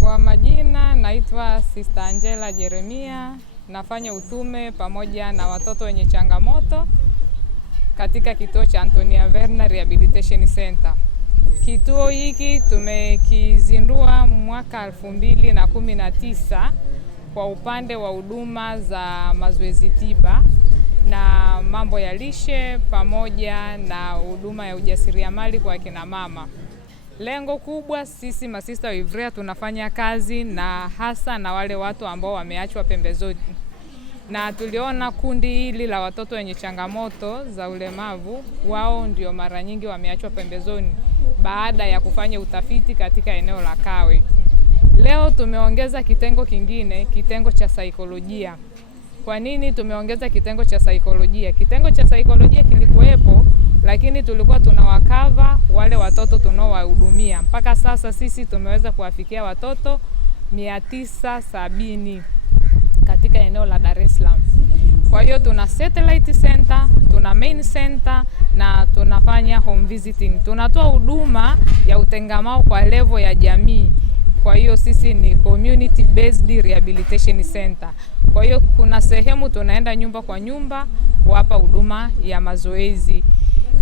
Kwa majina naitwa Sister Angela Jeremia, nafanya utume pamoja na watoto wenye changamoto katika kituo cha Antonia Verna Rehabilitation Center. Kituo hiki tumekizindua mwaka 2019 kwa upande wa huduma za mazoezi tiba na mambo ya lishe pamoja na huduma ya ujasiriamali kwa kina mama. Lengo kubwa, sisi masista wa Ivrea tunafanya kazi na hasa na wale watu ambao wameachwa pembezoni. Na tuliona kundi hili la watoto wenye changamoto za ulemavu, wao ndio mara nyingi wameachwa pembezoni baada ya kufanya utafiti katika eneo la Kawe. Leo tumeongeza kitengo kingine, kitengo cha saikolojia. Kwa nini tumeongeza kitengo cha saikolojia? Kitengo cha saikolojia kilikuwepo, lakini tulikuwa tunawakava wale watoto tunaowahudumia. Mpaka sasa sisi tumeweza kuwafikia watoto 970 katika eneo la Dar es Salaam. Kwa hiyo tuna satellite center, tuna main center na tunafanya home visiting. Tunatoa huduma ya utengamao kwa level ya jamii. Kwa hiyo sisi ni community based rehabilitation center. Kwa hiyo kuna sehemu tunaenda nyumba kwa nyumba kuwapa huduma ya mazoezi.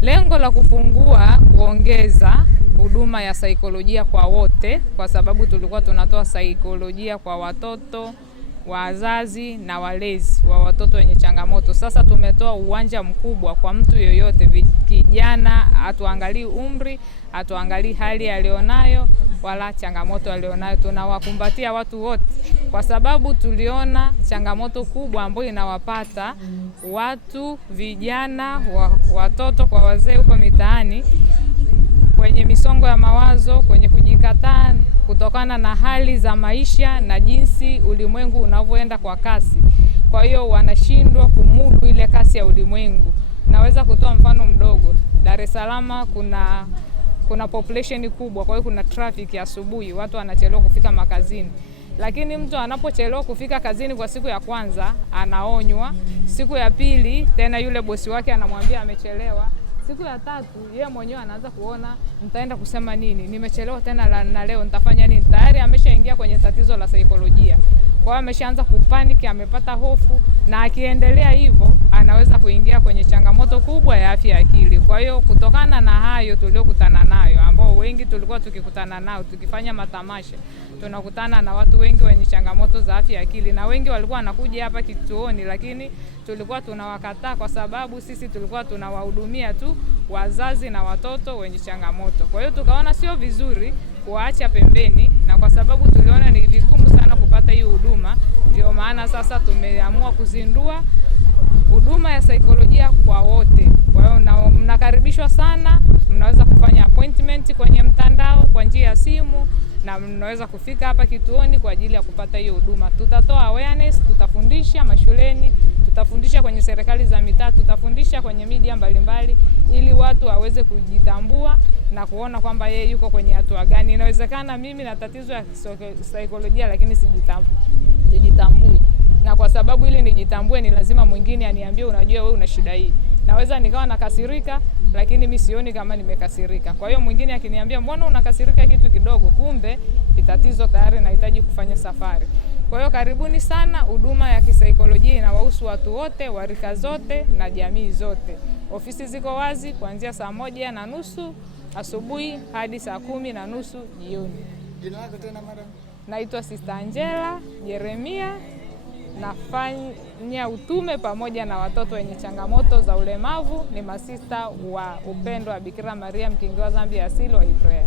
Lengo la kufungua kuongeza huduma ya saikolojia kwa wote, kwa sababu tulikuwa tunatoa saikolojia kwa watoto, wazazi na walezi wa watoto wenye changamoto. Sasa tumetoa uwanja mkubwa kwa mtu yoyote, kijana, hatuangalii umri, hatuangalii hali alionayo wala changamoto alionayo. Tunawakumbatia watu wote kwa sababu tuliona changamoto kubwa ambayo inawapata watu, vijana, watoto kwa wazee huko mitaani, kwenye misongo ya mawazo, kwenye kujikataa kutokana na hali za maisha na jinsi ulimwengu unavyoenda kwa kasi. Kwa hiyo wanashindwa kumudu ile kasi ya ulimwengu. Naweza kutoa mfano mdogo. Dar es Salaam kuna population kubwa, kwa hiyo kuna traffic ya asubuhi, watu wanachelewa kufika makazini. Lakini mtu anapochelewa kufika kazini kwa siku ya kwanza, anaonywa. Siku ya pili tena yule bosi wake anamwambia amechelewa. Siku ya tatu yeye mwenyewe anaanza kuona nitaenda kusema nini, nimechelewa tena na leo nitafanya nini. Tayari ameshaingia kwenye tatizo la saikolojia. Kwa hiyo ameshaanza kupanic, amepata hofu, na akiendelea hivyo anaweza kuingia kwenye changamoto kubwa ya afya ya akili. Kwa hiyo kutokana na hayo tuliokutana nayo, ambao wengi tulikuwa tukikutana nao tukifanya matamasha, tunakutana na watu wengi wenye changamoto za afya ya akili, na wengi walikuwa wanakuja hapa kituoni, lakini tulikuwa tunawakataa kwa sababu sisi tulikuwa tunawahudumia tu wazazi na watoto wenye changamoto. Kwa hiyo tukaona sio vizuri kuacha pembeni, na kwa sababu tuliona ni vigumu sana kupata hii huduma, ndio maana sasa tumeamua kuzindua huduma ya saikolojia kwa wote. Kwa hiyo mnakaribishwa sana, mnaweza kufanya appointment kwenye mtandao kwa njia ya simu, na mnaweza kufika hapa kituoni kwa ajili ya kupata hiyo huduma. Tutatoa awareness, tutafundisha mashuleni, tutafundisha kwenye serikali za mitaa, tutafundisha kwenye media mbalimbali ili watu waweze kujitambua na kuona kwamba yeye yuko kwenye hatua gani. Inawezekana mimi na tatizo ya saikolojia lakini sijitambui. Na kwa sababu ili nijitambue ni lazima mwingine aniambie unajua wewe una shida hii. Naweza nikawa nakasirika lakini mimi sioni kama nimekasirika. Kwa hiyo mwingine akiniambia mbona unakasirika kitu kidogo, kumbe ni tatizo tayari nahitaji kufanya safari. Kwa hiyo karibuni sana, huduma ya kisaikolojia inawahusu watu wote, wa rika zote na jamii zote. Ofisi ziko wazi kuanzia saa 1:30 asubuhi hadi saa 10:30 jioni. Jina lako tena madam? Naitwa Sister Angela Jeremia. Nafanya utume pamoja na watoto wenye changamoto za ulemavu. Ni masista wa upendo wa Bikira Maria Mkingi wa dhambi ya asili wa Ivrea.